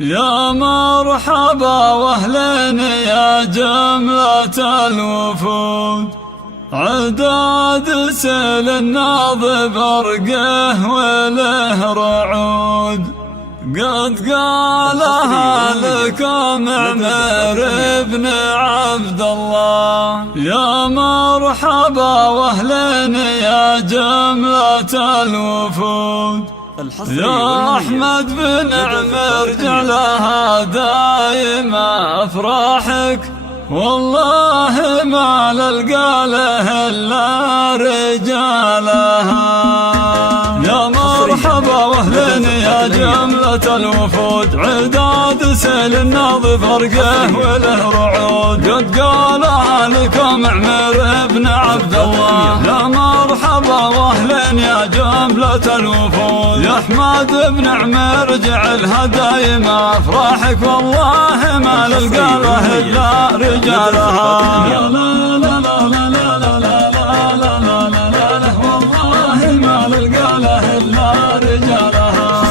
يا مرحبا واهلين يا جملة الوفود، عداد سيل الناظب ارقه وله رعود، قد قالها لكم عمر بن عبد الله. يا مرحبا واهلين يا جملة الوفود، يا أحمد بن عمر جعلها دايما أفراحك، والله ما نلقى له إلا رجالها. يا مرحبا واهلين يا جملة الوفود، عداد سيل الناظب فرقه وله رعود، قد قالها لكم عمر بن عبد الله. يا مرحبا واهلين يا جملة الوفود، يا احمد بن عمر جعلها دايما افراحك، والله ما نلقى له الا رجالها. لا لا لا لا لا لا لا لا لا، والله ما نلقى له الا رجالها.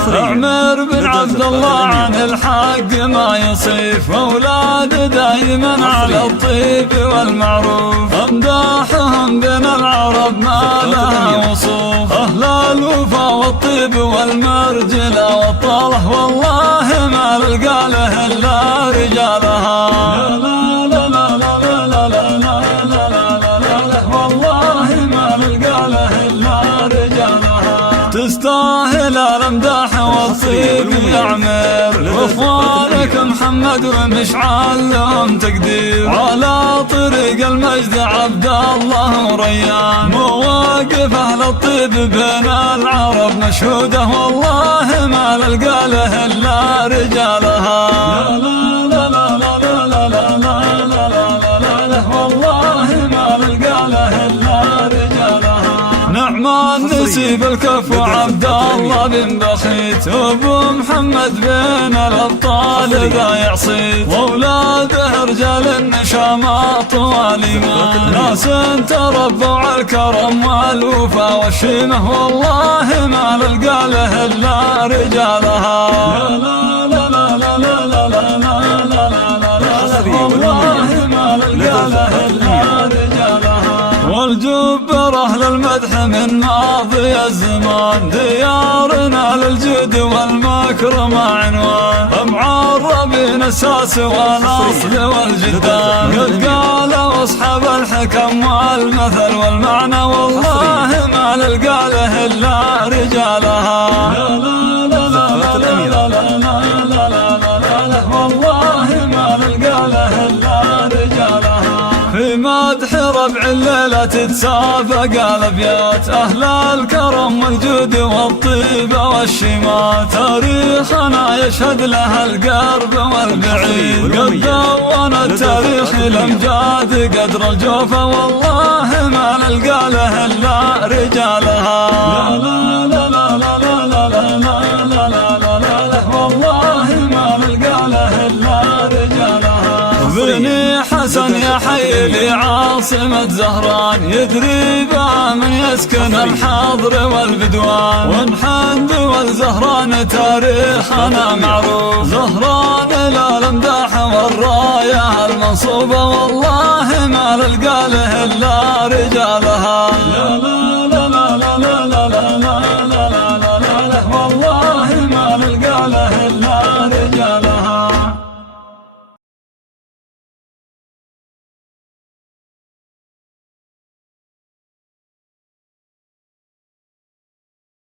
عمر بن عبد الله عن الحق ما يصيف، واولاد دايما على الطيب والمعروف، امداحهم بين العرب ما لها وصوف، اهل الوفا والطيب والمرجله والطلح، والله ما نلقى له الا رجالها. لا لا لا لا لا لا لا لا، والله ما نلقى له الا رجالها. تستاهل الامداح والطيب يا عمر، واخوانك محمد ومشعل لهم تقدير، على طريق المجد عبد الله وريان، مواقف اهل الطيب بين العرب مشهوده، والله ما نلقى له الا رجالها. لا لا لا لا لا لا لا لا لا، والله ما نلقى له الا رجالها. نعمان نسيب الكف عبد الله بن بخيت، وابو محمد بين الابطال ذا يعصيت، واولاده رجال النشامات والإيمان، ناس تربوا على الكرم والوفا والشيمه، والله ما نلقى له الا رجالها. لا لا لا لا لا لا لا لا لا، والله ما نلقى له الا رجالها. والجبر أهل المدح من ماضي الزمان، ديارنا للجود والمكرمة عنوان، معربين الساس والأصل والجدان، قد قالوا أصحاب الحكم والمثل والمعنى، والله ما نلقى له إلا رجالها. لا لا لا لا لا لا لا، والله ما نلقى له إلا رجالها. في مدح ربع الليلة تتسابق الأبيات، أهل الكرم والجود والطيب والشمات، تاريخنا يشهد لها القرب والبعيد، قد دون التاريخ الأمجاد قدر الجوفة، والله ما نلقى له إلا رجالها. لا لا لا لا لا لا لا لا لا، والله ما نلقى له إلا رجالها. بني حسن يا حي لي عاصمة زهران، يدري بها من يسكن الحاضر والبدوان، ونحن دول زهران تاريخنا معروف، زهران لا الامداح والراية المنصوبة، والله ما نلقى له الا رجالها. لا لا لا لا لا لا لا لا لا لا، والله ما نلقى له الا رجالها.